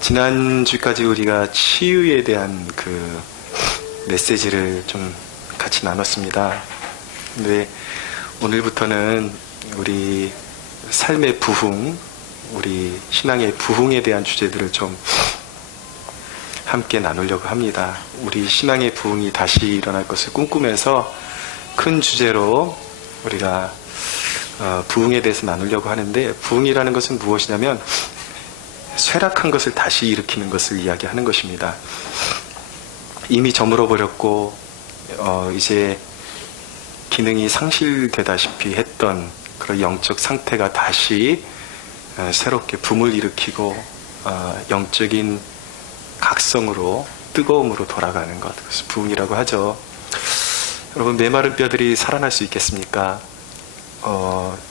지난주까지 우리가 치유에 대한 그 메시지를 좀 같이 나눴습니다. 근데 오늘부터는 우리 삶의 부흥, 우리 신앙의 부흥에 대한 주제들을 좀 함께 나누려고 합니다. 우리 신앙의 부흥이 다시 일어날 것을 꿈꾸면서 큰 주제로 우리가 부흥에 대해서 나누려고 하는데, 부흥이라는 것은 무엇이냐면 쇠락한 것을 다시 일으키는 것을 이야기하는 것입니다. 이미 저물어 버렸고 이제 기능이 상실되다시피 했던 그런 영적 상태가 다시 새롭게 붐을 일으키고 영적인 각성으로, 뜨거움으로 돌아가는 것, 그래서 부흥이라고 하죠. 여러분, 메마른 뼈들이 살아날 수 있겠습니까?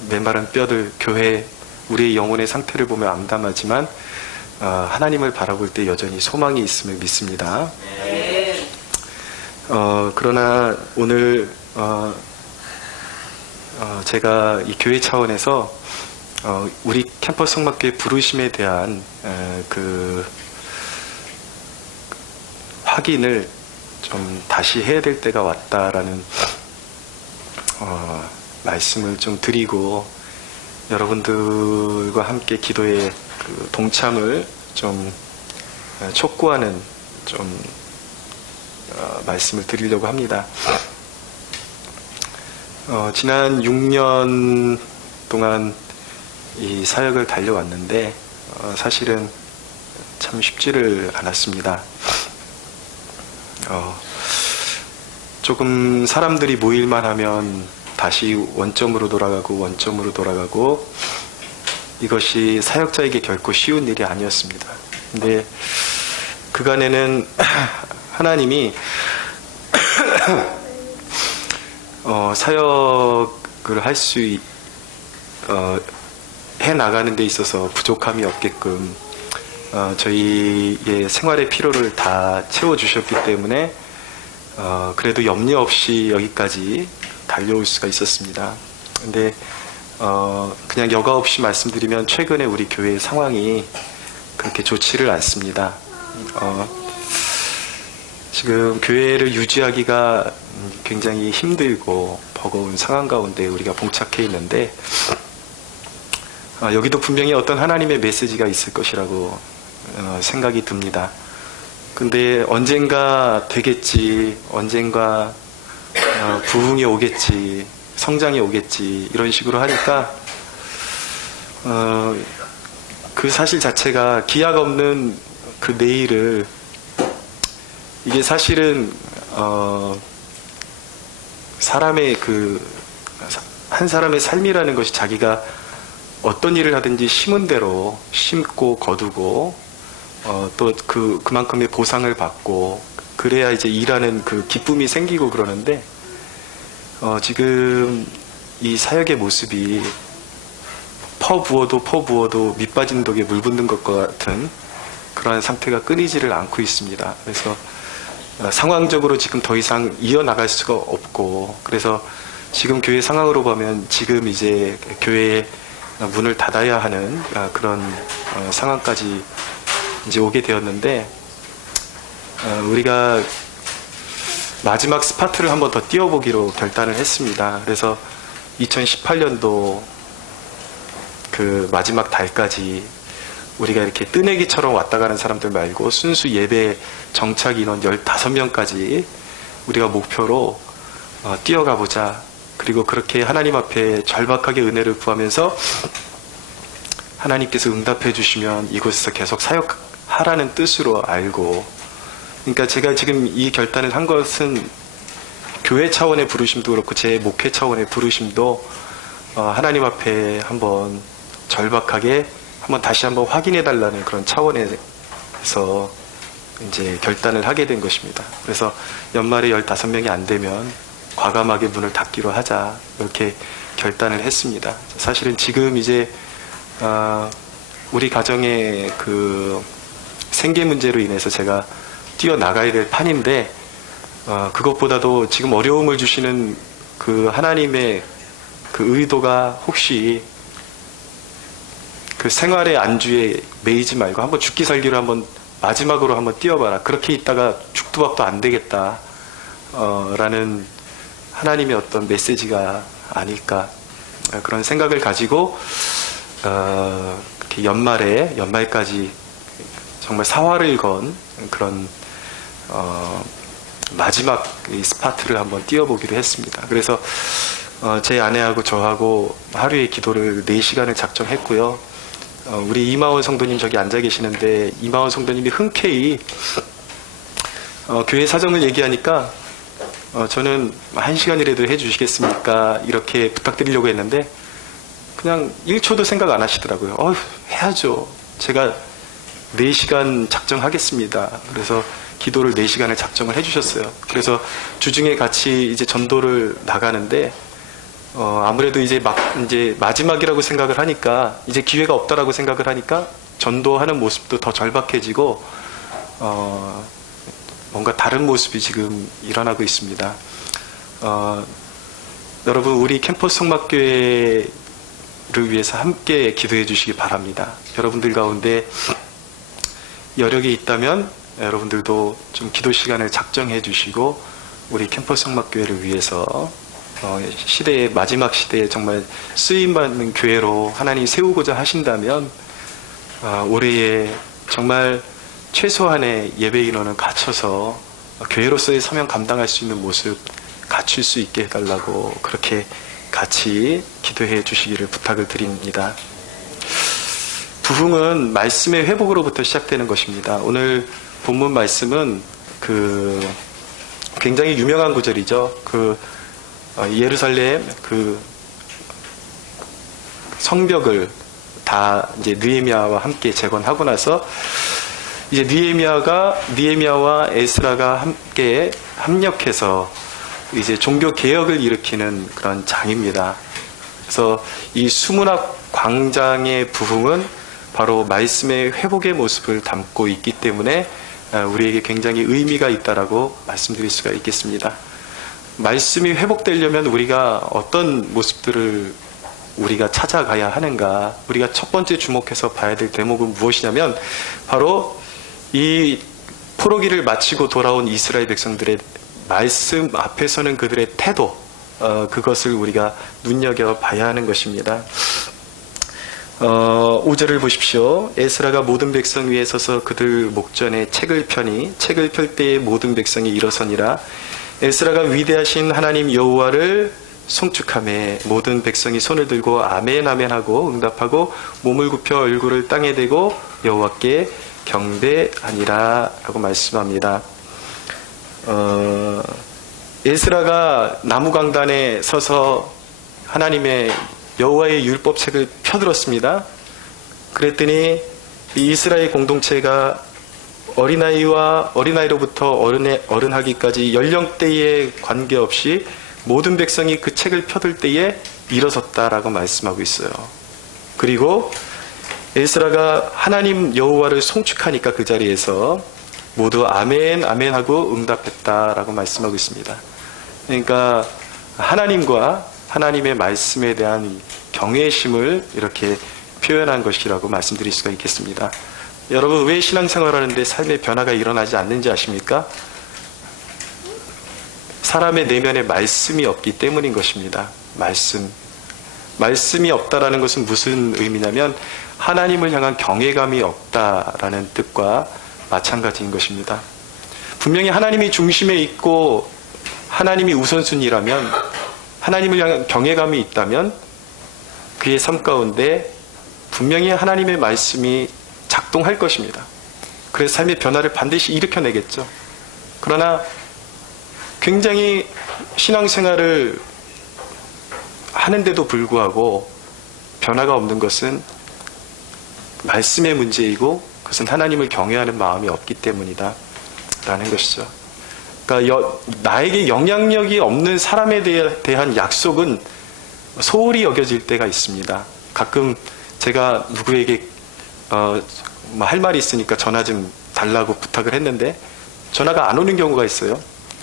메마른 뼈들, 교회, 우리의 영혼의 상태를 보면 암담하지만 하나님을 바라볼 때 여전히 소망이 있음을 믿습니다. 그러나 오늘 제가 이 교회 차원에서 우리 캠퍼스 성막교회 부르심에 대한 그 확인을 좀 다시 해야 될 때가 왔다라는 말씀을 좀 드리고, 여러분들과 함께 기도에 그 동참을 좀 촉구하는 좀 말씀을 드리려고 합니다. 지난 6년 동안 이 사역을 달려왔는데 사실은 참 쉽지를 않았습니다. 조금 사람들이 모일만 하면 다시 원점으로 돌아가고 이것이 사역자에게 결코 쉬운 일이 아니었습니다. 근데 그간에는 하나님이 사역을 할 수 해 나가는 데 있어서 부족함이 없게끔 저희의 생활의 필요를 다 채워주셨기 때문에 그래도 염려 없이 여기까지 달려올 수가 있었습니다. 근데 그냥 여과 없이 말씀드리면 최근에 우리 교회의 상황이 그렇게 좋지를 않습니다. 지금 교회를 유지하기가 굉장히 힘들고 버거운 상황 가운데 우리가 봉착해 있는데, 여기도 분명히 어떤 하나님의 메시지가 있을 것이라고 생각이 듭니다. 근데 언젠가 되겠지, 언젠가 부흥이 오겠지, 성장이 오겠지, 이런 식으로 하니까 그 사실 자체가 기약 없는 그 내일을, 이게 사실은 사람의 한 사람의 삶이라는 것이 자기가 어떤 일을 하든지 심은 대로 심고 거두고 또 그만큼의 보상을 받고 그래야 이제 일하는 그 기쁨이 생기고 그러는데, 지금 이 사역의 모습이 퍼부어도 밑 빠진 독에 물 붓는 것과 같은 그러한 상태가 끊이지를 않고 있습니다. 그래서 상황적으로 지금 더 이상 이어나갈 수가 없고, 그래서 지금 교회 상황으로 보면 지금 이제 교회의 문을 닫아야 하는 그런 상황까지 이제 오게 되었는데, 우리가 마지막 스파트를 한번 더 띄워보기로 결단을 했습니다. 그래서 2018년도 그 마지막 달까지 우리가 이렇게 뜨내기처럼 왔다 가는 사람들 말고 순수 예배 정착 인원 15명까지 우리가 목표로 뛰어가보자. 그리고 그렇게 하나님 앞에 절박하게 은혜를 구하면서 하나님께서 응답해 주시면 이곳에서 계속 사역하라는 뜻으로 알고, 그러니까 제가 지금 이 결단을 한 것은 교회 차원의 부르심도 그렇고 제 목회 차원의 부르심도 하나님 앞에 한번 절박하게 다시 한번 확인해 달라는 그런 차원에서 이제 결단을 하게 된 것입니다. 그래서 연말에 15명이 안 되면 과감하게 문을 닫기로 하자, 이렇게 결단을 했습니다. 사실은 지금 이제 우리 가정의 그 생계 문제로 인해서 제가 뛰어나가야 될 판인데, 그것보다도 지금 어려움을 주시는 그 하나님의 그 의도가 혹시 그 생활의 안주에 매이지 말고 한번 죽기 살기로 한번 마지막으로 한번 뛰어봐라. 그렇게 있다가 죽도 밥도 안 되겠다. 라는 하나님의 어떤 메시지가 아닐까. 그런 생각을 가지고, 이렇게 연말까지 정말 사활을 건 그런, 마지막 이 스파트를 한번 뛰어보기로 했습니다. 그래서, 제 아내하고 저하고 하루에 기도를 4시간을 작정했고요. 우리 이마원 성도님 저기 앉아 계시는데, 이마원 성도님이 흔쾌히, 교회 사정을 얘기하니까, 저는 1시간이라도 해주시겠습니까? 이렇게 부탁드리려고 했는데, 그냥 1초도 생각 안 하시더라고요. 해야죠. 제가 4시간 작정하겠습니다. 그래서 기도를 4시간을 작정을 해주셨어요. 그래서 주중에 같이 이제 전도를 나가는데, 아무래도 이제 마지막이라고 생각을 하니까, 이제 기회가 없다라고 생각을 하니까, 전도하는 모습도 더 절박해지고, 뭔가 다른 모습이 지금 일어나고 있습니다. 여러분, 우리 캠퍼스 성막교회를 위해서 함께 기도해 주시기 바랍니다. 여러분들 가운데 여력이 있다면 여러분들도 좀 기도 시간을 작정해 주시고, 우리 캠퍼스 성막교회를 위해서 마지막 시대에 정말 쓰임받는 교회로 하나님 세우고자 하신다면, 올해에 정말 최소한의 예배 인원은 갖춰서 교회로서의 사명 감당할 수 있는 모습 갖출 수 있게 해달라고 그렇게 같이 기도해 주시기를 부탁을 드립니다. 부흥은 말씀의 회복으로부터 시작되는 것입니다. 오늘 본문 말씀은 굉장히 유명한 구절이죠. 예루살렘 성벽을 다 이제 느헤미야와 함께 재건하고 나서 이제 느헤미야와 에스라가 함께 합력해서 이제 종교 개혁을 일으키는 그런 장입니다. 그래서 이 수문학 광장의 부흥은 바로 말씀의 회복의 모습을 담고 있기 때문에 우리에게 굉장히 의미가 있다라고 말씀드릴 수가 있겠습니다. 말씀이 회복되려면 우리가 어떤 모습들을 우리가 찾아가야 하는가? 우리가 첫 번째 주목해서 봐야 될 대목은 무엇이냐면 바로 이 포로기를 마치고 돌아온 이스라엘 백성들의 말씀 앞에서는 그들의 태도, 그것을 우리가 눈여겨봐야 하는 것입니다. 5절을 보십시오. 에스라가 모든 백성 위에 서서 그들 목전에 책을 펴니 책을 펼 때에 모든 백성이 일어서니라. 에스라가 위대하신 하나님 여호와를 송축하매 모든 백성이 손을 들고 아멘 아멘 하고 응답하고 몸을 굽혀 얼굴을 땅에 대고 여호와께 경배하니라 라고 말씀합니다. 에스라가 나무강단에 서서 하나님의 여호와의 율법책을 펴들었습니다. 그랬더니 이 이스라엘 공동체가 어린아이로부터 어른하기까지 연령대에 관계없이 모든 백성이 그 책을 펴들 때에 일어섰다라고 말씀하고 있어요. 그리고 에스라가 하나님 여호와를 송축하니까 그 자리에서 모두 아멘 아멘 하고 응답했다라고 말씀하고 있습니다. 그러니까 하나님과 하나님의 말씀에 대한 경외심을 이렇게 표현한 것이라고 말씀드릴 수가 있겠습니다. 여러분, 왜 신앙생활하는데 삶의 변화가 일어나지 않는지 아십니까? 사람의 내면에 말씀이 없기 때문인 것입니다. 말씀이 없다라는 것은 무슨 의미냐면 하나님을 향한 경외감이 없다라는 뜻과 마찬가지인 것입니다. 분명히 하나님이 중심에 있고 하나님이 우선순위라면, 하나님을 향한 경외감이 있다면 그의 삶 가운데 분명히 하나님의 말씀이 작동할 것입니다. 그래서 삶의 변화를 반드시 일으켜내겠죠. 그러나 굉장히 신앙생활을 하는데도 불구하고 변화가 없는 것은 말씀의 문제이고 그것은 하나님을 경외하는 마음이 없기 때문이다 라는 것이죠. 그러니까 나에게 영향력이 없는 사람에 대한 약속은 소홀히 여겨질 때가 있습니다. 가끔 제가 누구에게 할 말이 있으니까 전화 좀 달라고 부탁을 했는데 전화가 안 오는 경우가 있어요.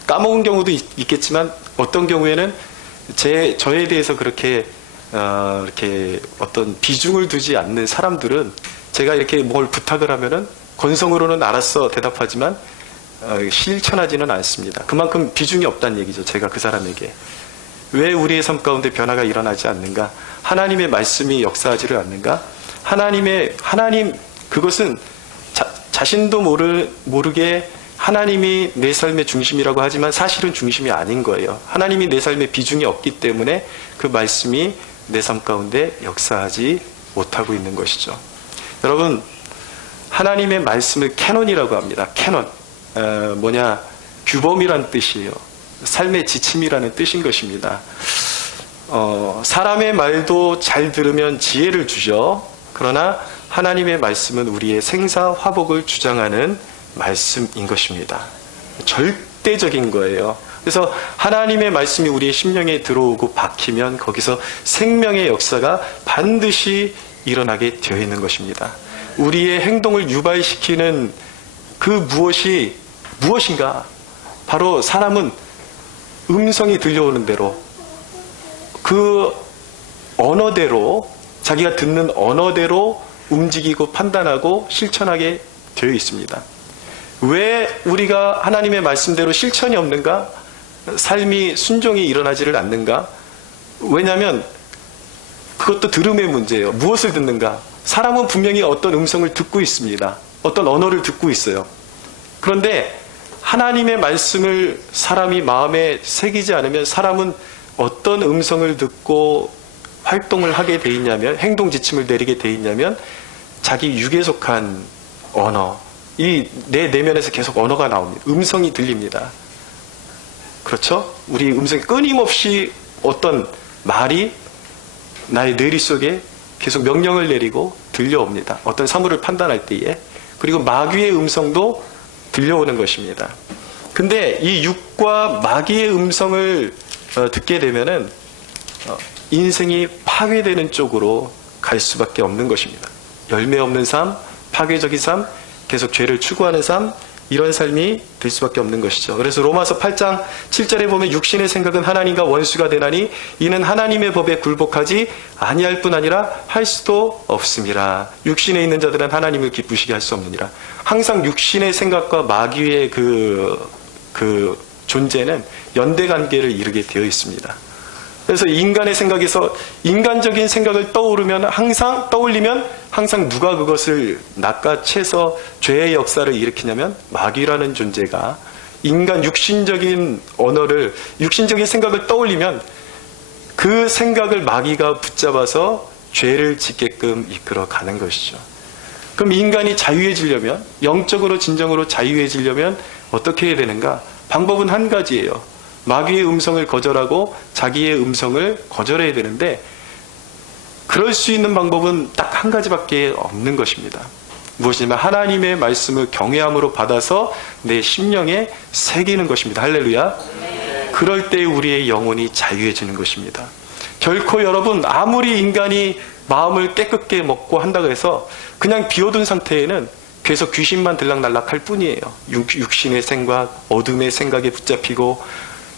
까먹은 경우도 있겠지만 어떤 경우에는 저에 대해서 그렇게 이렇게 어떤 비중을 두지 않는 사람들은 제가 이렇게 뭘 부탁을 하면은 건성으로는 알았어 대답하지만 실천하지는 않습니다. 그만큼 비중이 없다는 얘기죠. 제가 그 사람에게. 왜 우리의 삶 가운데 변화가 일어나지 않는가? 하나님의 말씀이 역사하지를 않는가? 하나님 그것은 자신도 모르게 하나님이 내 삶의 중심이라고 하지만 사실은 중심이 아닌 거예요. 하나님이 내 삶에 비중이 없기 때문에 그 말씀이 내 삶 가운데 역사하지 못하고 있는 것이죠. 여러분, 하나님의 말씀을 캐논이라고 합니다. 캐논. 규범이란 뜻이에요. 삶의 지침이라는 뜻인 것입니다. 사람의 말도 잘 들으면 지혜를 주죠. 그러나 하나님의 말씀은 우리의 생사화복을 주장하는 말씀인 것입니다. 절대적인 거예요. 그래서 하나님의 말씀이 우리의 심령에 들어오고 박히면 거기서 생명의 역사가 반드시 일어나게 되어 있는 것입니다. 우리의 행동을 유발시키는 그 무엇인가? 바로 사람은 음성이 들려오는 대로 그 언어대로 자기가 듣는 언어대로 움직이고 판단하고 실천하게 되어 있습니다. 왜 우리가 하나님의 말씀대로 실천이 없는가? 삶이 순종이 일어나지를 않는가? 왜냐하면 그것도 들음의 문제예요. 무엇을 듣는가? 사람은 분명히 어떤 음성을 듣고 있습니다. 어떤 언어를 듣고 있어요. 그런데 하나님의 말씀을 사람이 마음에 새기지 않으면 사람은 어떤 음성을 듣고 활동을 하게 돼 있냐면, 행동 지침을 내리게 돼 있냐면 자기 육에 속한 언어, 이 내 내면에서 계속 언어가 나옵니다. 음성이 들립니다. 그렇죠? 우리 음성이 끊임없이 어떤 말이 나의 뇌리 속에 계속 명령을 내리고 들려옵니다. 어떤 사물을 판단할 때에. 그리고 마귀의 음성도 들려오는 것입니다. 근데 이 육과 마귀의 음성을 듣게 되면은 인생이 파괴되는 쪽으로 갈 수밖에 없는 것입니다. 열매 없는 삶, 파괴적인 삶, 계속 죄를 추구하는 삶, 이런 삶이 될 수밖에 없는 것이죠. 그래서 로마서 8장 7절에 보면 육신의 생각은 하나님과 원수가 되나니 이는 하나님의 법에 굴복하지 아니할 뿐 아니라 할 수도 없음이라. 육신에 있는 자들은 하나님을 기쁘시게 할 수 없느니라. 항상 육신의 생각과 마귀의 그 존재는 연대관계를 이루게 되어 있습니다. 그래서 인간의 생각에서 인간적인 생각을 떠올리면 항상 누가 그것을 낚아채서 죄의 역사를 일으키냐면 마귀라는 존재가 인간 육신적인 언어를, 육신적인 생각을 떠올리면 그 생각을 마귀가 붙잡아서 죄를 짓게끔 이끌어 가는 것이죠. 그럼 인간이 자유해지려면, 영적으로 진정으로 자유해지려면 어떻게 해야 되는가? 방법은 한 가지예요. 마귀의 음성을 거절하고 자기의 음성을 거절해야 되는데, 그럴 수 있는 방법은 딱 한 가지밖에 없는 것입니다. 무엇이냐면 하나님의 말씀을 경외함으로 받아서 내 심령에 새기는 것입니다. 할렐루야. 그럴 때 우리의 영혼이 자유해지는 것입니다. 결코 여러분, 아무리 인간이 마음을 깨끗게 먹고 한다고 해서 그냥 비워둔 상태에는 계속 귀신만 들락날락 할 뿐이에요. 육신의 생각, 어둠의 생각에 붙잡히고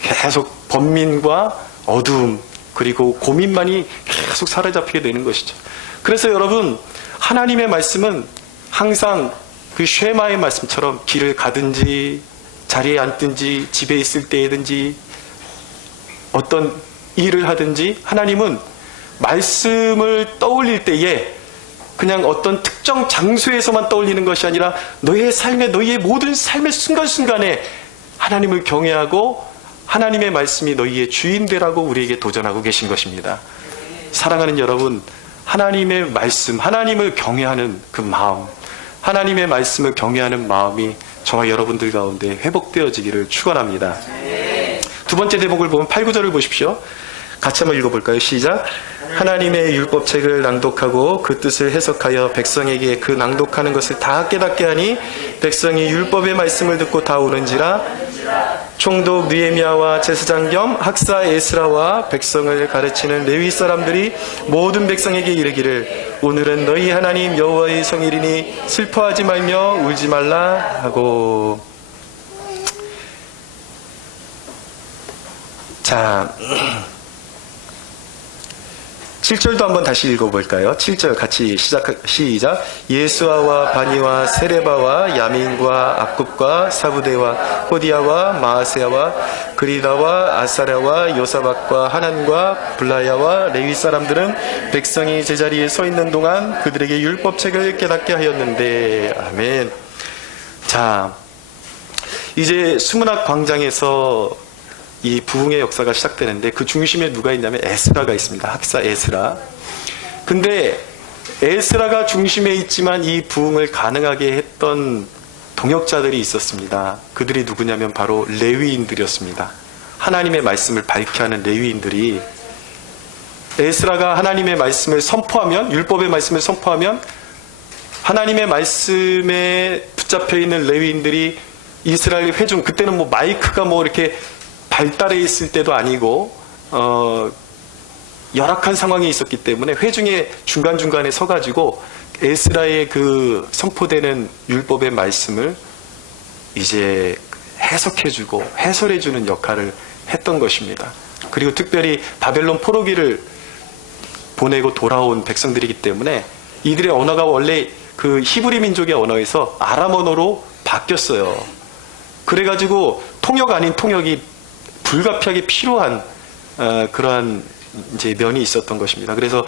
계속 번민과 어두움, 그리고 고민만이 계속 사로잡히게 되는 것이죠. 그래서 여러분, 하나님의 말씀은 항상 그 쉐마의 말씀처럼 길을 가든지 자리에 앉든지 집에 있을 때든지 어떤 일을 하든지 하나님은 말씀을 떠올릴 때에 그냥 어떤 특정 장소에서만 떠올리는 것이 아니라 너희의 모든 삶의 순간순간에 하나님을 경외하고 하나님의 말씀이 너희의 주인 되라고 우리에게 도전하고 계신 것입니다. 사랑하는 여러분, 하나님의 말씀, 하나님을 경외하는 그 마음, 하나님의 말씀을 경외하는 마음이 저와 여러분들 가운데 회복되어지기를 축원합니다. 두 번째 대목을 보면 8, 9절을 보십시오. 같이 한번 읽어볼까요? 시작. 하나님의 율법책을 낭독하고 그 뜻을 해석하여 백성에게 그 낭독하는 것을 다 깨닫게 하니 백성이 율법의 말씀을 듣고 다 오는지라. 총독 느헤미야와 제사장 겸 학사 에스라와 백성을 가르치는 레위 사람들이 모든 백성에게 이르기를 오늘은 너희 하나님 여호와의 성일이니 슬퍼하지 말며 울지 말라 하고. 자, 7절도 한번 다시 읽어볼까요? 7절 같이 시작. 예수아와 바니와 세레바와 야민과 압굽과 사부대와 호디아와 마아세아와 그리다와 아사랴와 요사박과 하난과 블라야와 레위 사람들은 백성이 제자리에 서 있는 동안 그들에게 율법책을 깨닫게 하였는데. 아멘. 자, 이제 수문학 광장에서 이 부흥의 역사가 시작되는데 그 중심에 누가 있냐면 에스라가 있습니다. 학사 에스라. 근데 에스라가 중심에 있지만 이 부흥을 가능하게 했던 동역자들이 있었습니다. 그들이 누구냐면 바로 레위인들이었습니다. 하나님의 말씀을 밝게 하는 레위인들이, 에스라가 하나님의 말씀을 선포하면, 율법의 말씀을 선포하면 하나님의 말씀에 붙잡혀 있는 레위인들이 이스라엘 회중, 그때는 뭐 마이크가 뭐 이렇게 발달해 있을 때도 아니고 열악한 상황이 있었기 때문에 회중의 중간중간에 서가지고 에스라의 그 선포되는 율법의 말씀을 이제 해석해주고 해설해주는 역할을 했던 것입니다. 그리고 특별히 바벨론 포로기를 보내고 돌아온 백성들이기 때문에 이들의 언어가 원래 그 히브리 민족의 언어에서 아람 언어로 바뀌었어요. 그래가지고 통역 아닌 통역이 불가피하게 필요한 그러한 이제 면이 있었던 것입니다. 그래서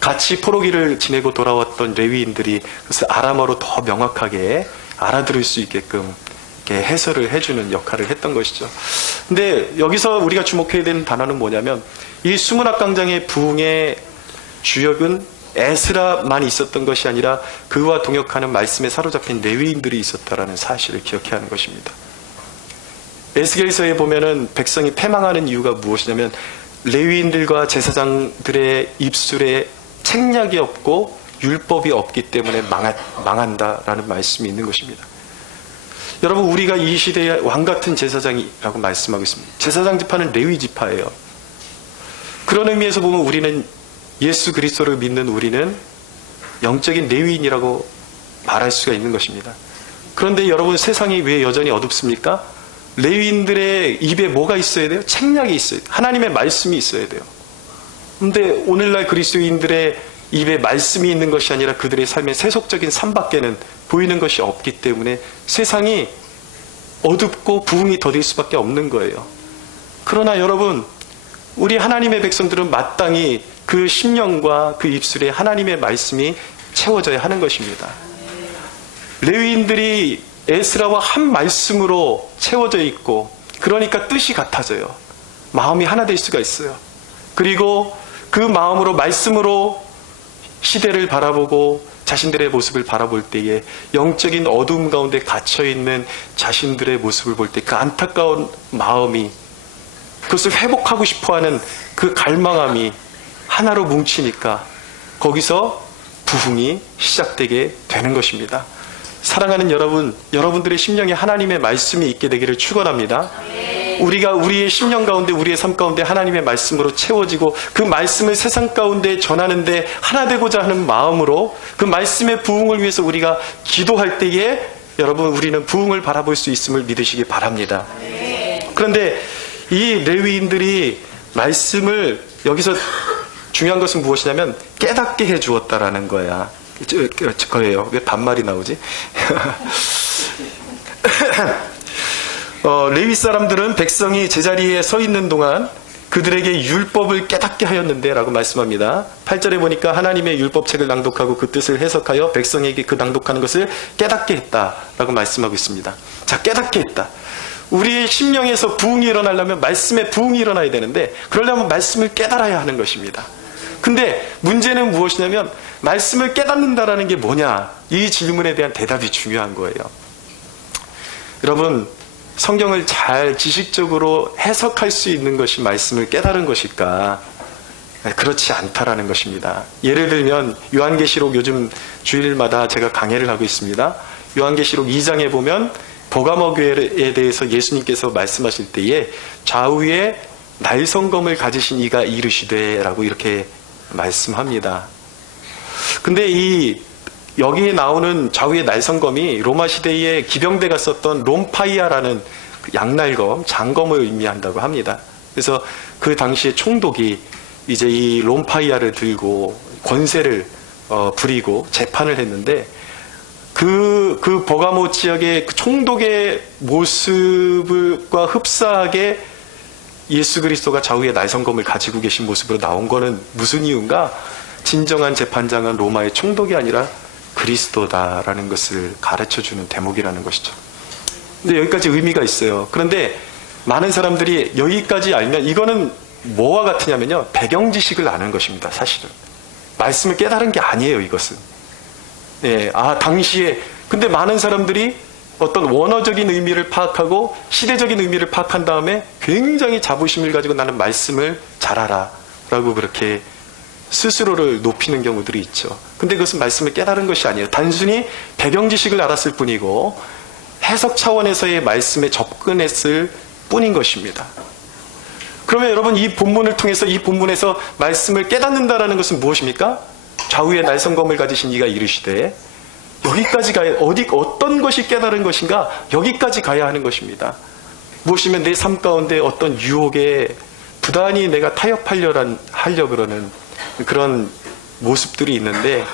같이 포로기를 지내고 돌아왔던 레위인들이 그래서 아람어로 더 명확하게 알아들을 수 있게끔 이렇게 해설을 해주는 역할을 했던 것이죠. 근데 여기서 우리가 주목해야 되는 단어는 뭐냐면 이 수문학 광장의 부흥의 주역은 에스라만 있었던 것이 아니라 그와 동역하는 말씀에 사로잡힌 레위인들이 있었다라는 사실을 기억해야 하는 것입니다. 에스겔서에 보면은 백성이 패망하는 이유가 무엇이냐면 레위인들과 제사장들의 입술에 책략이 없고 율법이 없기 때문에 망한다라는 말씀이 있는 것입니다. 여러분, 우리가 이 시대의 왕같은 제사장이라고 말씀하고 있습니다. 제사장 지파는 레위 지파예요. 그런 의미에서 보면 우리는 예수 그리스도를 믿는 우리는 영적인 레위인이라고 말할 수가 있는 것입니다. 그런데 여러분, 세상이 왜 여전히 어둡습니까? 레위인들의 입에 뭐가 있어야 돼요? 책략이 있어야 돼요. 하나님의 말씀이 있어야 돼요. 그런데 오늘날 그리스도인들의 입에 말씀이 있는 것이 아니라 그들의 삶의 세속적인 삶밖에는 보이는 것이 없기 때문에 세상이 어둡고 부흥이 더딜 수밖에 없는 거예요. 그러나 여러분, 우리 하나님의 백성들은 마땅히 그 심령과 그 입술에 하나님의 말씀이 채워져야 하는 것입니다. 레위인들이 에스라와 한 말씀으로 채워져 있고, 그러니까 뜻이 같아져요. 마음이 하나 될 수가 있어요. 그리고 그 마음으로, 말씀으로 시대를 바라보고 자신들의 모습을 바라볼 때에 영적인 어두움 가운데 갇혀있는 자신들의 모습을 볼 때 그 안타까운 마음이, 그것을 회복하고 싶어하는 그 갈망함이 하나로 뭉치니까 거기서 부흥이 시작되게 되는 것입니다. 사랑하는 여러분, 여러분들의 심령에 하나님의 말씀이 있게 되기를 축원합니다. 우리가 우리의 심령 가운데, 우리의 삶 가운데 하나님의 말씀으로 채워지고 그 말씀을 세상 가운데 전하는데 하나 되고자 하는 마음으로 그 말씀의 부흥을 위해서 우리가 기도할 때에 여러분, 우리는 부흥을 바라볼 수 있음을 믿으시기 바랍니다. 그런데 이 레위인들이 말씀을, 여기서 중요한 것은 무엇이냐면 깨닫게 해 주었다라는 거야. 거예요. 왜 반말이 나오지? 레위 사람들은 백성이 제자리에 서 있는 동안 그들에게 율법을 깨닫게 하였는데 라고 말씀합니다. 8절에 보니까 하나님의 율법책을 낭독하고 그 뜻을 해석하여 백성에게 그 낭독하는 것을 깨닫게 했다라고 말씀하고 있습니다. 자, 깨닫게 했다. 우리의 심령에서 부흥이 일어나려면 말씀에 부흥이 일어나야 되는데, 그러려면 말씀을 깨달아야 하는 것입니다. 근데 문제는 무엇이냐면 말씀을 깨닫는다라는 게 뭐냐, 이 질문에 대한 대답이 중요한 거예요. 여러분, 성경을 잘 지식적으로 해석할 수 있는 것이 말씀을 깨달은 것일까? 그렇지 않다라는 것입니다. 예를 들면 요한계시록, 요즘 주일마다 제가 강해를 하고 있습니다. 요한계시록 2장에 보면 버가모 교회에 대해서 예수님께서 말씀하실 때에 좌우에 날성검을 가지신 이가 이르시되 라고 이렇게 말씀합니다. 근데 여기에 나오는 좌우의 날성검이 로마 시대에 기병대가 썼던 롬파이아라는 양날검, 장검을 의미한다고 합니다. 그래서 그 당시에 총독이 이제 이 롬파이아를 들고 권세를 부리고 재판을 했는데 그 버가모 지역의 그 총독의 모습과 흡사하게 예수 그리스도가 좌우의 날성검을 가지고 계신 모습으로 나온 거는 무슨 이유인가? 진정한 재판장은 로마의 총독이 아니라 그리스도다라는 것을 가르쳐주는 대목이라는 것이죠. 근데 여기까지 의미가 있어요. 그런데 많은 사람들이 여기까지 알면 이거는 뭐와 같으냐면요, 배경 지식을 아는 것입니다. 사실은 말씀을 깨달은 게 아니에요. 이것은 당시에. 근데 많은 사람들이 어떤 원어적인 의미를 파악하고 시대적인 의미를 파악한 다음에 굉장히 자부심을 가지고 나는 말씀을 잘 알아 라고 그렇게 스스로를 높이는 경우들이 있죠. 근데 그것은 말씀을 깨달은 것이 아니에요. 단순히 배경 지식을 알았을 뿐이고 해석 차원에서의 말씀에 접근했을 뿐인 것입니다. 그러면 여러분, 이 본문을 통해서, 이 본문에서 말씀을 깨닫는다라는 것은 무엇입니까? 좌우의 날성검을 가지신 이가 이르시되 여기까지 가야, 어떤 것이 깨달은 것인가? 여기까지 가야 하는 것입니다. 무엇이면 내 삶 가운데 어떤 유혹에 부단히 내가 타협하려 그러는 그런 모습들이 있는데,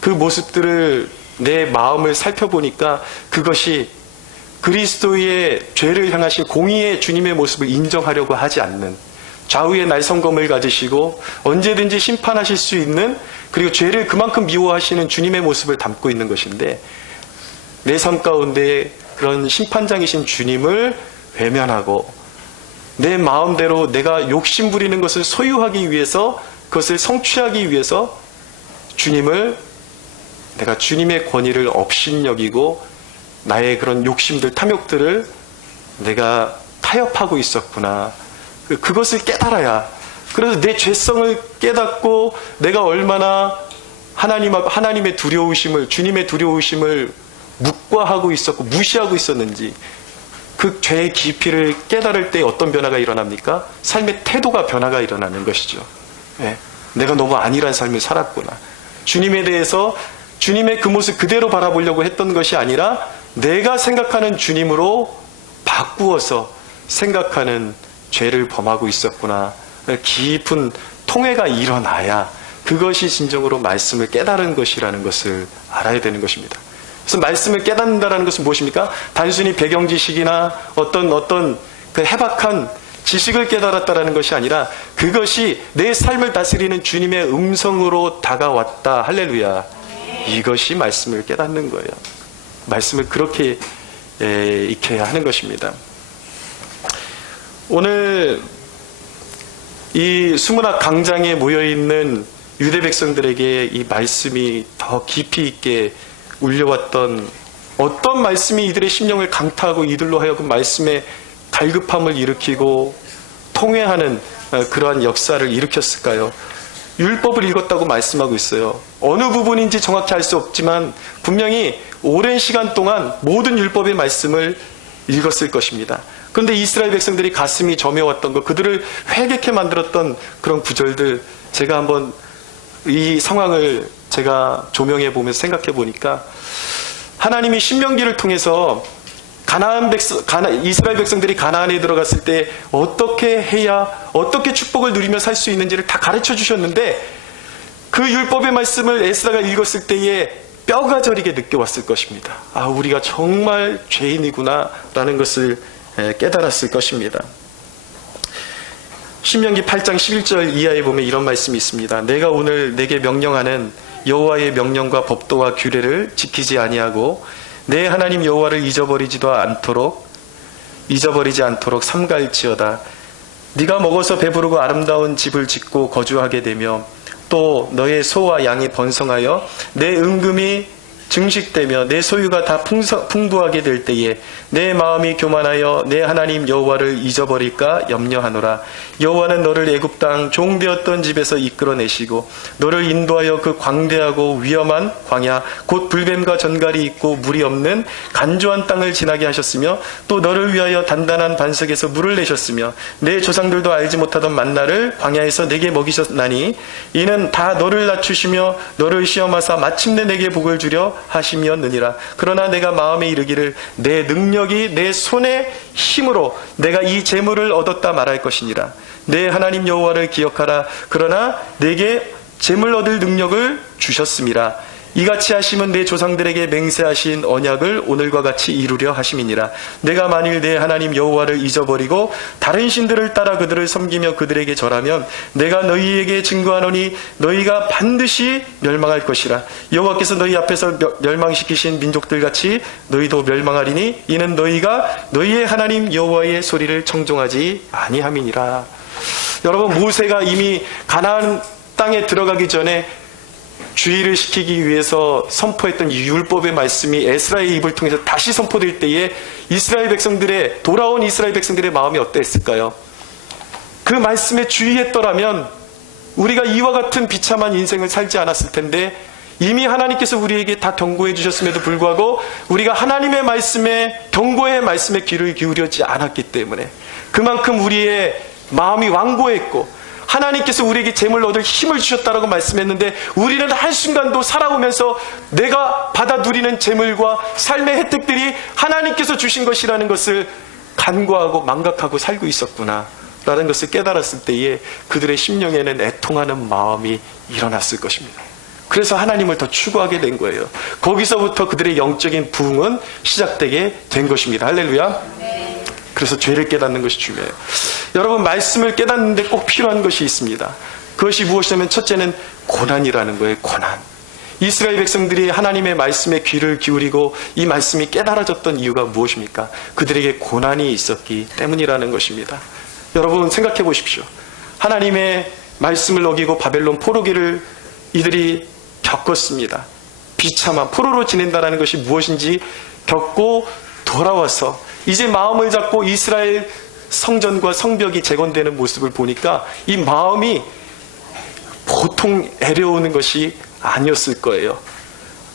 그 모습들을 내 마음을 살펴보니까 그것이 그리스도의 죄를 향하신 공의의 주님의 모습을 인정하려고 하지 않는, 좌우의 날성검을 가지시고 언제든지 심판하실 수 있는, 그리고 죄를 그만큼 미워하시는 주님의 모습을 담고 있는 것인데, 내 삶 가운데 그런 심판장이신 주님을 외면하고 내 마음대로 내가 욕심 부리는 것을 소유하기 위해서, 그것을 성취하기 위해서 내가 주님의 권위를 업신여기고 나의 그런 욕심들, 탐욕들을 내가 타협하고 있었구나. 그것을 깨달아야, 그래서 내 죄성을 깨닫고 내가 얼마나 하나님의 두려우심을, 주님의 두려우심을 묵과하고 있었고 무시하고 있었는지, 그 죄의 깊이를 깨달을 때 어떤 변화가 일어납니까? 삶의 태도가 변화가 일어나는 것이죠. 내가 너무 안일한 삶을 살았구나. 주님에 대해서 주님의 그 모습 그대로 바라보려고 했던 것이 아니라 내가 생각하는 주님으로 바꾸어서 생각하는 죄를 범하고 있었구나. 깊은 통회가 일어나야 그것이 진정으로 말씀을 깨달은 것이라는 것을 알아야 되는 것입니다. 그래서 말씀을 깨닫는다는 것은 무엇입니까? 단순히 배경 지식이나 어떤 그 해박한 지식을 깨달았다라는 것이 아니라 그것이 내 삶을 다스리는 주님의 음성으로 다가왔다. 할렐루야. 이것이 말씀을 깨닫는 거예요. 말씀을 그렇게 익혀야 하는 것입니다. 오늘 이 수문학 강장에 모여있는 유대 백성들에게 이 말씀이 더 깊이 있게 울려왔던, 어떤 말씀이 이들의 심령을 강타하고 이들로 하여금 말씀의 갈급함을 일으키고 통회하는 그러한 역사를 일으켰을까요? 율법을 읽었다고 말씀하고 있어요. 어느 부분인지 정확히 알 수 없지만 분명히 오랜 시간 동안 모든 율법의 말씀을 읽었을 것입니다. 그런데 이스라엘 백성들이 가슴이 저며왔던 것, 그들을 회개케 만들었던 그런 구절들, 제가 한번 이 상황을 제가 조명해 보면서 생각해 보니까, 하나님이 신명기를 통해서 이스라엘 백성들이 가나안에 들어갔을 때 어떻게 해야, 어떻게 축복을 누리며 살 수 있는지를 다 가르쳐 주셨는데, 그 율법의 말씀을 에스라가 읽었을 때에 뼈가 저리게 느껴왔을 것입니다. 우리가 정말 죄인이구나 라는 것을 깨달았을 것입니다. 신명기 8장 11절 이하에 보면 이런 말씀이 있습니다. 내가 오늘 내게 명령하는 여호와의 명령과 법도와 규례를 지키지 아니하고 내 하나님 여호와를 잊어버리지 않도록 삼갈지어다. 네가 먹어서 배부르고 아름다운 집을 짓고 거주하게 되며 또 너의 소와 양이 번성하여 내 은금이 증식되며 내 소유가 다 풍부하게 될 때에 내 마음이 교만하여 내 하나님 여호와를 잊어버릴까 염려하노라. 여호와는 너를 애굽 땅 종되었던 집에서 이끌어내시고 너를 인도하여 그 광대하고 위험한 광야 곧 불뱀과 전갈이 있고 물이 없는 간조한 땅을 지나게 하셨으며 또 너를 위하여 단단한 반석에서 물을 내셨으며 내 조상들도 알지 못하던 만나를 광야에서 내게 먹이셨나니 이는 다 너를 낮추시며 너를 시험하사 마침내 내게 복을 주려 하심이었느니라. 그러나 내가 마음에 이르기를 내 능력이 내 손의 힘으로 내가 이 재물을 얻었다 말할 것이니라. 내 하나님 여호와를 기억하라. 그러나 내게 재물 얻을 능력을 주셨음이라. 이같이 하심은 내 조상들에게 맹세하신 언약을 오늘과 같이 이루려 하심이니라. 내가 만일 내 하나님 여호와를 잊어버리고 다른 신들을 따라 그들을 섬기며 그들에게 절하면 내가 너희에게 증거하노니 너희가 반드시 멸망할 것이라. 여호와께서 너희 앞에서 멸망시키신 민족들같이 너희도 멸망하리니 이는 너희가 너희의 하나님 여호와의 소리를 청종하지 아니함이니라. 여러분, 모세가 이미 가나안 땅에 들어가기 전에 주의를 시키기 위해서 선포했던 이 율법의 말씀이 에스라의 입을 통해서 다시 선포될 때에 돌아온 이스라엘 백성들의 마음이 어땠을까요? 그 말씀에 주의했더라면 우리가 이와 같은 비참한 인생을 살지 않았을 텐데, 이미 하나님께서 우리에게 다 경고해 주셨음에도 불구하고 우리가 하나님의 말씀에, 경고의 말씀에 귀를 기울이지 않았기 때문에 그만큼 우리의 마음이 완고했고, 하나님께서 우리에게 재물 얻을 힘을 주셨다라고 말씀했는데 우리는 한순간도 살아오면서 내가 받아 누리는 재물과 삶의 혜택들이 하나님께서 주신 것이라는 것을 간과하고 망각하고 살고 있었구나 라는 것을 깨달았을 때에 그들의 심령에는 애통하는 마음이 일어났을 것입니다. 그래서 하나님을 더 추구하게 된 거예요. 거기서부터 그들의 영적인 부흥은 시작되게 된 것입니다. 할렐루야. 그래서 죄를 깨닫는 것이 중요해요. 여러분, 말씀을 깨닫는데 꼭 필요한 것이 있습니다. 그것이 무엇이냐면 첫째는 고난이라는 거예요. 고난. 이스라엘 백성들이 하나님의 말씀에 귀를 기울이고 이 말씀이 깨달아졌던 이유가 무엇입니까? 그들에게 고난이 있었기 때문이라는 것입니다. 여러분, 생각해 보십시오. 하나님의 말씀을 어기고 바벨론 포로기를 이들이 겪었습니다. 비참한 포로로 지낸다는 것이 무엇인지 겪고 돌아와서 이제 마음을 잡고 이스라엘 성전과 성벽이 재건되는 모습을 보니까 이 마음이 보통 애려오는 것이 아니었을 거예요.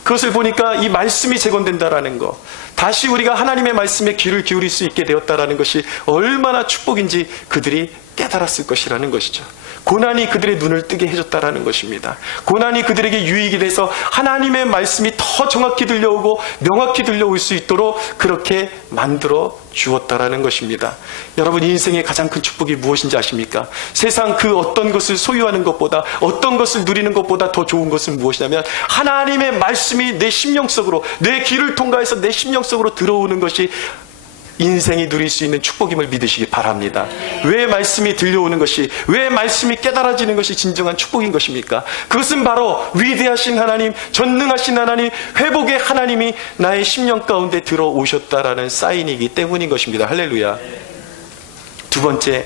그것을 보니까 이 말씀이 재건된다라는 것, 다시 우리가 하나님의 말씀에 귀를 기울일 수 있게 되었다라는 것이 얼마나 축복인지 그들이 깨달았을 것이라는 것이죠. 고난이 그들의 눈을 뜨게 해줬다라는 것입니다. 고난이 그들에게 유익이 돼서 하나님의 말씀이 더 정확히 들려오고 명확히 들려올 수 있도록 그렇게 만들어 주었다라는 것입니다. 여러분, 인생의 가장 큰 축복이 무엇인지 아십니까? 세상 그 어떤 것을 소유하는 것보다, 어떤 것을 누리는 것보다 더 좋은 것은 무엇이냐면 하나님의 말씀이 내 심령 속으로, 내 귀를 통과해서 내 심령 속으로 들어오는 것이 인생이 누릴 수 있는 축복임을 믿으시기 바랍니다. 왜 말씀이 들려오는 것이, 왜 말씀이 깨달아지는 것이 진정한 축복인 것입니까? 그것은 바로 위대하신 하나님, 전능하신 하나님, 회복의 하나님이 나의 심령 가운데 들어오셨다라는 사인이기 때문인 것입니다. 할렐루야. 두 번째,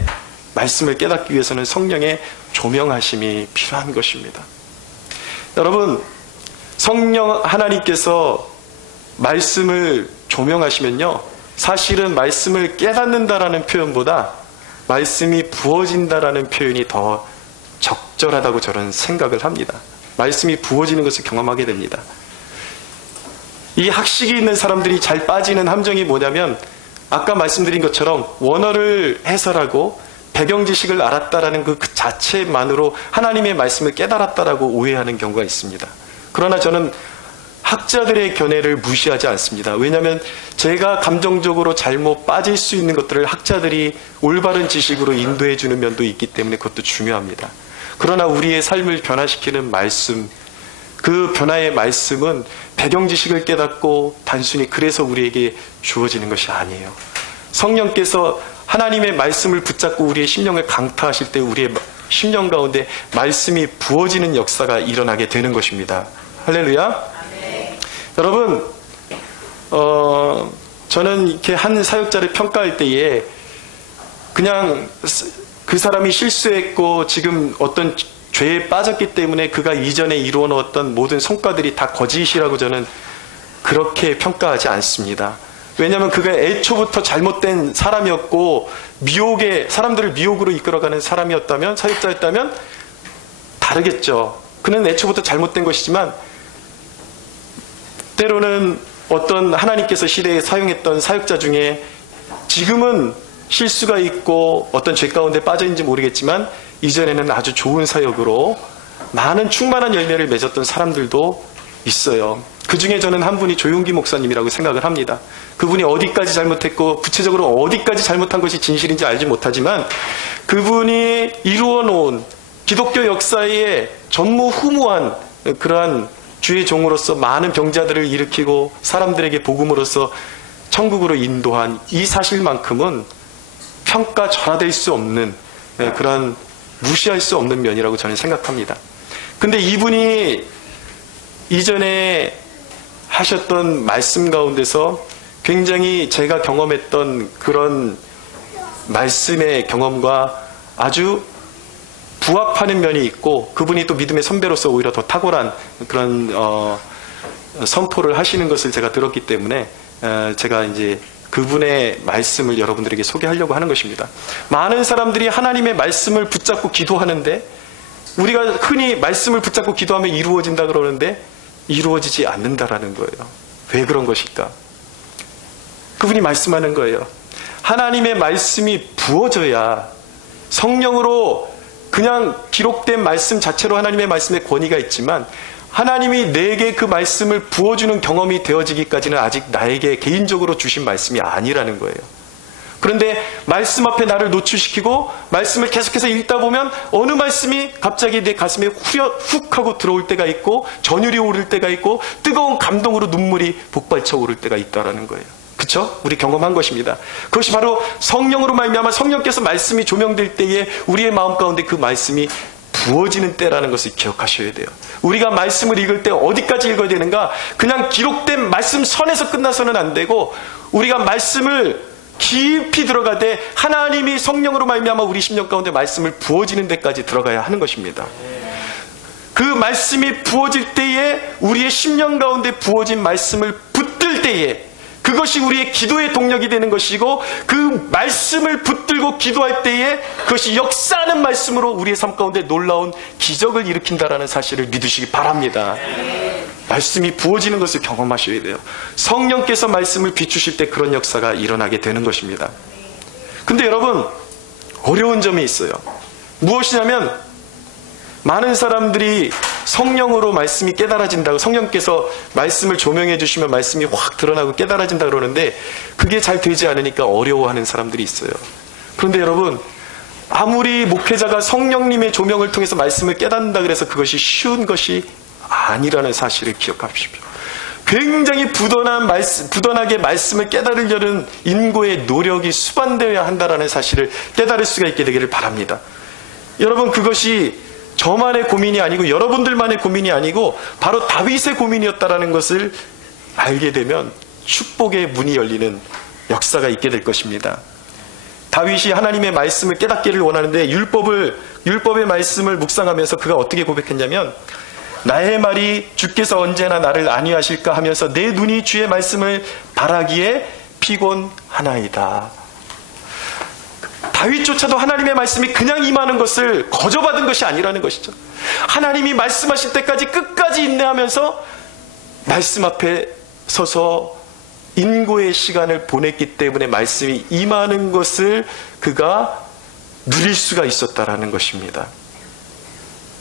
말씀을 깨닫기 위해서는 성령의 조명하심이 필요한 것입니다. 여러분, 성령 하나님께서 말씀을 조명하시면요, 사실은 말씀을 깨닫는다라는 표현보다 말씀이 부어진다라는 표현이 더 적절하다고 저는 생각을 합니다. 말씀이 부어지는 것을 경험하게 됩니다. 이 학식이 있는 사람들이 잘 빠지는 함정이 뭐냐면, 아까 말씀드린 것처럼 원어를 해설하고 배경 지식을 알았다라는 그 자체만으로 하나님의 말씀을 깨달았다라고 오해하는 경우가 있습니다. 그러나 저는 학자들의 견해를 무시하지 않습니다. 왜냐하면 제가 감정적으로 잘못 빠질 수 있는 것들을 학자들이 올바른 지식으로 인도해 주는 면도 있기 때문에 그것도 중요합니다. 그러나 우리의 삶을 변화시키는 말씀, 그 변화의 말씀은 배경 지식을 깨닫고 단순히 그래서 우리에게 주어지는 것이 아니에요. 성령께서 하나님의 말씀을 붙잡고 우리의 심령을 강타하실 때 우리의 심령 가운데 말씀이 부어지는 역사가 일어나게 되는 것입니다. 할렐루야. 여러분, 저는 이렇게 한 사역자를 평가할 때에 그냥 그 사람이 실수했고 지금 어떤 죄에 빠졌기 때문에 그가 이전에 이루어 놓았던 모든 성과들이 다 거짓이라고 저는 그렇게 평가하지 않습니다. 왜냐하면 그가 애초부터 잘못된 사람이었고 사람들을 미혹으로 이끌어가는 사람이었다면, 사역자였다면 다르겠죠. 그는 애초부터 잘못된 것이지만 때로는 어떤 하나님께서 시대에 사용했던 사역자 중에 지금은 실수가 있고 어떤 죄 가운데 빠져있는지 모르겠지만 이전에는 아주 좋은 사역으로 많은 충만한 열매를 맺었던 사람들도 있어요. 그 중에 저는 한 분이 조용기 목사님이라고 생각을 합니다. 그분이 어디까지 잘못했고 구체적으로 어디까지 잘못한 것이 진실인지 알지 못하지만 그분이 이루어 놓은 기독교 역사의 전무후무한 그러한 주의 종으로서 많은 병자들을 일으키고 사람들에게 복음으로써 천국으로 인도한 이 사실만큼은 평가절하될 수 없는 그런 무시할 수 없는 면이라고 저는 생각합니다. 근데 이분이 이전에 하셨던 말씀 가운데서 굉장히 제가 경험했던 그런 말씀의 경험과 아주 부합하는 면이 있고 그분이 또 믿음의 선배로서 오히려 더 탁월한 그런 선포를 하시는 것을 제가 들었기 때문에 제가 이제 그분의 말씀을 여러분들에게 소개하려고 하는 것입니다. 많은 사람들이 하나님의 말씀을 붙잡고 기도하는데 우리가 흔히 말씀을 붙잡고 기도하면 이루어진다 그러는데 이루어지지 않는다라는 거예요. 왜 그런 것일까? 그분이 말씀하는 거예요. 하나님의 말씀이 부어져야 성령으로 그냥 기록된 말씀 자체로 하나님의 말씀에 권위가 있지만 하나님이 내게 그 말씀을 부어주는 경험이 되어지기까지는 아직 나에게 개인적으로 주신 말씀이 아니라는 거예요. 그런데 말씀 앞에 나를 노출시키고 말씀을 계속해서 읽다 보면 어느 말씀이 갑자기 내 가슴에 훅 하고 들어올 때가 있고 전율이 오를 때가 있고 뜨거운 감동으로 눈물이 복발쳐 오를 때가 있다라는 거예요. 그렇죠? 우리 경험한 것입니다. 그것이 바로 성령으로 말미암아 성령께서 말씀이 조명될 때에 우리의 마음 가운데 그 말씀이 부어지는 때라는 것을 기억하셔야 돼요. 우리가 말씀을 읽을 때 어디까지 읽어야 되는가? 그냥 기록된 말씀 선에서 끝나서는 안 되고 우리가 말씀을 깊이 들어가되 하나님이 성령으로 말미암아 우리 심령 가운데 말씀을 부어지는 데까지 들어가야 하는 것입니다. 그 말씀이 부어질 때에 우리의 심령 가운데 부어진 말씀을 붙들 때에 그것이 우리의 기도의 동력이 되는 것이고 그 말씀을 붙들고 기도할 때에 그것이 역사하는 말씀으로 우리의 삶 가운데 놀라운 기적을 일으킨다라는 사실을 믿으시기 바랍니다. 말씀이 부어지는 것을 경험하셔야 돼요. 성령께서 말씀을 비추실 때 그런 역사가 일어나게 되는 것입니다. 근데 여러분 어려운 점이 있어요. 무엇이냐면 많은 사람들이 성령으로 말씀이 깨달아진다고 성령께서 말씀을 조명해 주시면 말씀이 확 드러나고 깨달아진다 그러는데 그게 잘 되지 않으니까 어려워하는 사람들이 있어요. 그런데 여러분 아무리 목회자가 성령님의 조명을 통해서 말씀을 깨닫는다 그래서 그것이 쉬운 것이 아니라는 사실을 기억하십시오. 굉장히 부단하게 말씀을 깨달으려는 인고의 노력이 수반되어야 한다는 사실을 깨달을 수가 있게 되기를 바랍니다. 여러분 그것이 저만의 고민이 아니고 여러분들만의 고민이 아니고 바로 다윗의 고민이었다라는 것을 알게 되면 축복의 문이 열리는 역사가 있게 될 것입니다. 다윗이 하나님의 말씀을 깨닫기를 원하는데 율법의 말씀을 묵상하면서 그가 어떻게 고백했냐면 나의 말이 주께서 언제나 나를 안위하실까 하면서 내 눈이 주의 말씀을 바라기에 피곤하나이다. 다윗조차도 하나님의 말씀이 그냥 임하는 것을 거저받은 것이 아니라는 것이죠. 하나님이 말씀하실 때까지 끝까지 인내하면서 말씀 앞에 서서 인고의 시간을 보냈기 때문에 말씀이 임하는 것을 그가 누릴 수가 있었다라는 것입니다.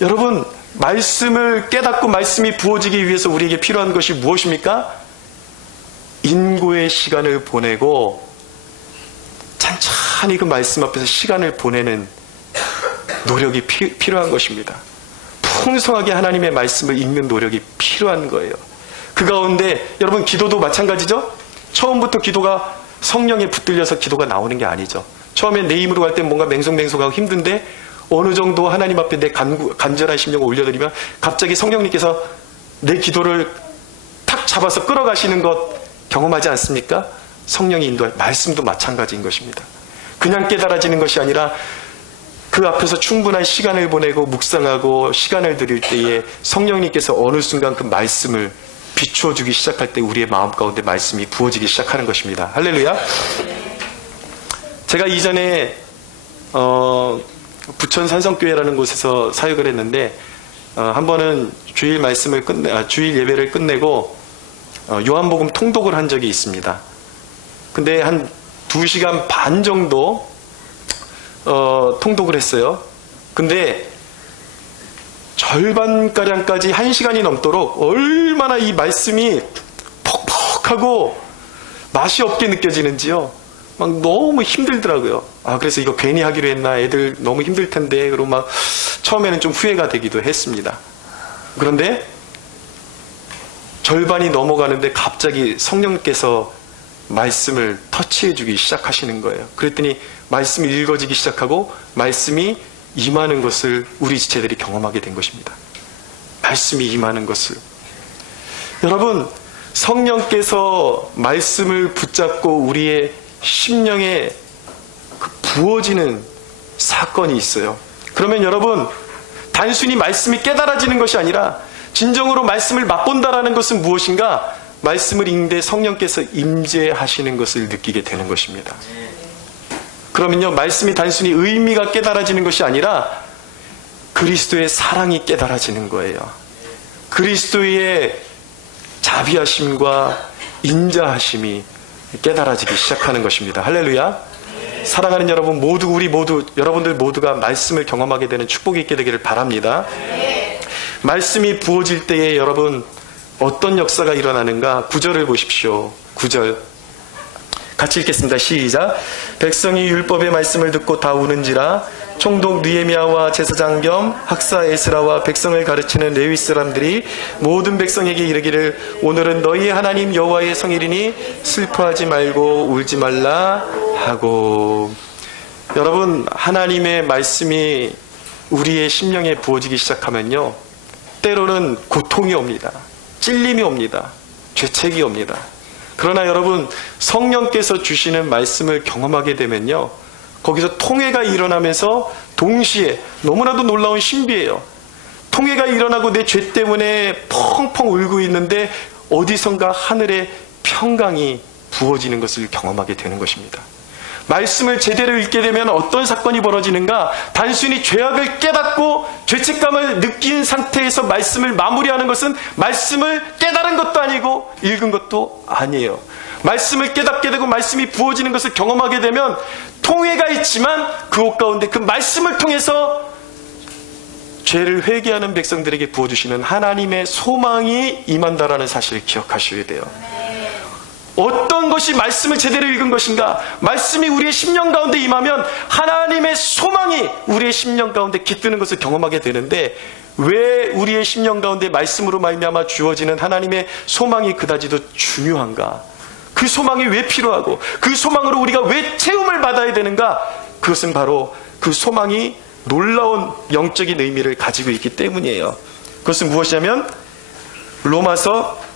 여러분 말씀을 깨닫고 말씀이 부어지기 위해서 우리에게 필요한 것이 무엇입니까? 인고의 시간을 보내고 찬찬히 그 말씀 앞에서 시간을 보내는 노력이 필요한 것입니다. 풍성하게 하나님의 말씀을 읽는 노력이 필요한 거예요. 그 가운데 여러분 기도도 마찬가지죠? 처음부터 기도가 성령에 붙들려서 기도가 나오는 게 아니죠. 처음에 내 힘으로 할 때 뭔가 맹성맹성하고 힘든데 어느 정도 하나님 앞에 내 간절한 심령을 올려드리면 갑자기 성령님께서 내 기도를 탁 잡아서 끌어가시는 것 경험하지 않습니까? 성령이 인도할 말씀도 마찬가지인 것입니다. 그냥 깨달아지는 것이 아니라 그 앞에서 충분한 시간을 보내고 묵상하고 시간을 드릴 때에 성령님께서 어느 순간 그 말씀을 비추어주기 시작할 때 우리의 마음 가운데 말씀이 부어지기 시작하는 것입니다. 할렐루야. 제가 이전에 부천 산성교회라는 곳에서 사역을 했는데 한 번은 주일 예배를 끝내고 요한복음 통독을 한 적이 있습니다. 근데 한 2시간 반 정도 통독을 했어요. 근데 절반가량까지 1시간이 넘도록 얼마나 이 말씀이 퍽퍽하고 맛이 없게 느껴지는지요. 막 너무 힘들더라고요. 그래서 이거 괜히 하기로 했나, 애들 너무 힘들 텐데, 그러고 막 처음에는 좀 후회가 되기도 했습니다. 그런데 절반이 넘어가는데 갑자기 성령께서 말씀을 터치해 주기 시작하시는 거예요. 그랬더니 말씀이 읽어지기 시작하고 말씀이 임하는 것을 우리 지체들이 경험하게 된 것입니다. 말씀이 임하는 것을. 여러분, 성령께서 말씀을 붙잡고 우리의 심령에 부어지는 사건이 있어요. 그러면 여러분, 단순히 말씀이 깨달아지는 것이 아니라 진정으로 말씀을 맛본다라는 것은 무엇인가? 말씀을 읽는데 성령께서 임재하시는 것을 느끼게 되는 것입니다. 그러면요, 말씀이 단순히 의미가 깨달아지는 것이 아니라 그리스도의 사랑이 깨달아지는 거예요. 그리스도의 자비하심과 인자하심이 깨달아지기 시작하는 것입니다. 할렐루야. 사랑하는 여러분 모두, 우리 모두, 여러분들 모두가 말씀을 경험하게 되는 축복이 있게 되기를 바랍니다. 말씀이 부어질 때에 여러분 어떤 역사가 일어나는가? 9절을 보십시오. 9절 같이 읽겠습니다. 시작. 백성이 율법의 말씀을 듣고 다 우는지라. 총독 느헤미야와 제사장 겸 학사 에스라와 백성을 가르치는 레위 사람들이 모든 백성에게 이르기를 오늘은 너희의 하나님 여호와의 성일이니 슬퍼하지 말고 울지 말라 하고. 여러분, 하나님의 말씀이 우리의 심령에 부어지기 시작하면요, 때로는 고통이 옵니다. 찔림이 옵니다. 죄책이 옵니다. 그러나 여러분, 성령께서 주시는 말씀을 경험하게 되면요, 거기서 통회가 일어나면서 동시에 너무나도 놀라운 신비예요. 통회가 일어나고 내 죄 때문에 펑펑 울고 있는데 어디선가 하늘의 평강이 부어지는 것을 경험하게 되는 것입니다. 말씀을 제대로 읽게 되면 어떤 사건이 벌어지는가? 단순히 죄악을 깨닫고 죄책감을 느낀 상태에서 말씀을 마무리하는 것은 말씀을 깨달은 것도 아니고 읽은 것도 아니에요. 말씀을 깨닫게 되고 말씀이 부어지는 것을 경험하게 되면 통회가 있지만 그옷 가운데 그 말씀을 통해서 죄를 회개하는 백성들에게 부어주시는 하나님의 소망이 임한다라는 사실을 기억하셔야 돼요. 어떤 것이 말씀을 제대로 읽은 것인가? 말씀이 우리의 심령 가운데 임하면 하나님의 소망이 우리의 심령 가운데 깃드는 것을 경험하게 되는데, 왜 우리의 심령 가운데 말씀으로 말미암아 주어지는 하나님의 소망이 그다지도 중요한가? 그 소망이 왜 필요하고 그 소망으로 우리가 왜 채움을 받아야 되는가? 그것은 바로 그 소망이 놀라운 영적인 의미를 가지고 있기 때문이에요. 그것은 무엇이냐면 로마서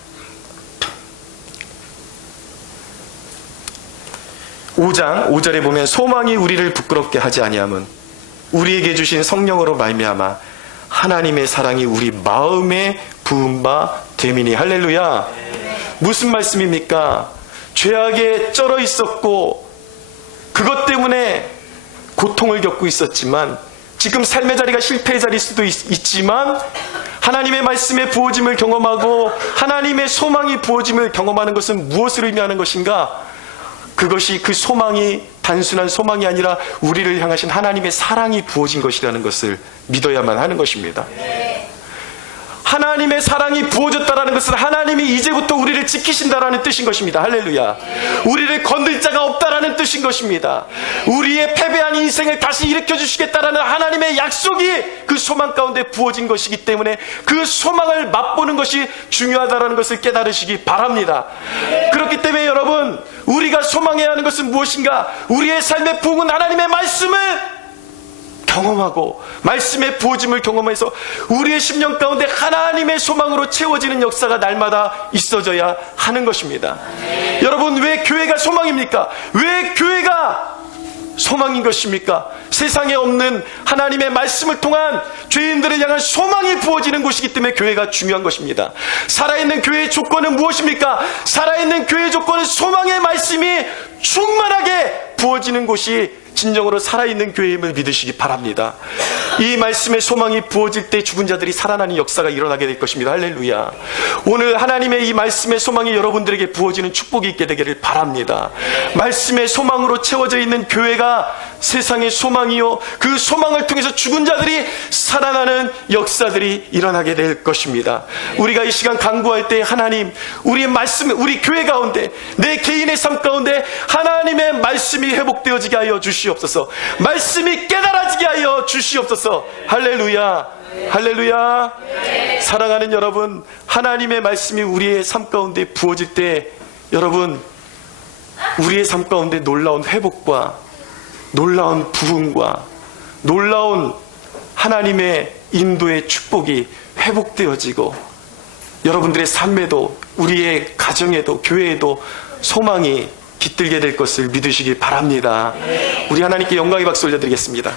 5장 5절에 보면 소망이 우리를 부끄럽게 하지 아니함은 우리에게 주신 성령으로 말미암아 하나님의 사랑이 우리 마음에 부은 바 됨이니. 할렐루야. 무슨 말씀입니까? 죄악에 쩔어 있었고 그것 때문에 고통을 겪고 있었지만, 지금 삶의 자리가 실패의 자리일 수도 있지만 하나님의 말씀의 부어짐을 경험하고 하나님의 소망이 부어짐을 경험하는 것은 무엇을 의미하는 것인가? 그것이, 그 소망이 단순한 소망이 아니라 우리를 향하신 하나님의 사랑이 부어진 것이라는 것을 믿어야만 하는 것입니다. 하나님의 사랑이 부어졌다는 것은 하나님이 이제부터 우리를 지키신다라는 뜻인 것입니다. 할렐루야. 우리를 건들 자가 없다라는 뜻인 것입니다. 우리의 패배한 인생을 다시 일으켜주시겠다라는 하나님의 약속이 그 소망 가운데 부어진 것이기 때문에 그 소망을 맛보는 것이 중요하다는 것을 깨달으시기 바랍니다. 그렇기 때문에 여러분, 우리가 소망해야 하는 것은 무엇인가? 우리의 삶에 부은 하나님의 말씀을 경험하고 말씀의 부어짐을 경험해서 우리의 심령 가운데 하나님의 소망으로 채워지는 역사가 날마다 있어져야 하는 것입니다. 여러분, 왜 교회가 소망입니까? 왜 교회가 소망인 것입니까? 세상에 없는 하나님의 말씀을 통한 죄인들을 향한 소망이 부어지는 곳이기 때문에 교회가 중요한 것입니다. 살아있는 교회의 조건은 무엇입니까? 살아있는 교회의 조건은 소망의 말씀이 충만하게 부어지는 곳이 진정으로 살아있는 교회임을 믿으시기 바랍니다. 이 말씀의 소망이 부어질 때 죽은 자들이 살아나는 역사가 일어나게 될 것입니다. 할렐루야. 오늘 하나님의 이 말씀의 소망이 여러분들에게 부어지는 축복이 있게 되기를 바랍니다. 말씀의 소망으로 채워져 있는 교회가 세상의 소망이요, 그 소망을 통해서 죽은 자들이 살아나는 역사들이 일어나게 될 것입니다. 우리가 이 시간 간구할 때 하나님, 우리의 말씀, 우리 교회 가운데, 내 개인의 삶 가운데 하나님의 말씀이 회복되어지게 하여 주시옵소서. 말씀이 깨달아지게 하여 주시옵소서. 할렐루야. 할렐루야. 사랑하는 여러분, 하나님의 말씀이 우리의 삶 가운데 부어질 때 여러분, 우리의 삶 가운데 놀라운 회복과 놀라운 부흥과 놀라운 하나님의 인도의 축복이 회복되어지고 여러분들의 삶에도, 우리의 가정에도, 교회에도 소망이 깃들게 될 것을 믿으시기 바랍니다. 우리 하나님께 영광의 박수 올려드리겠습니다.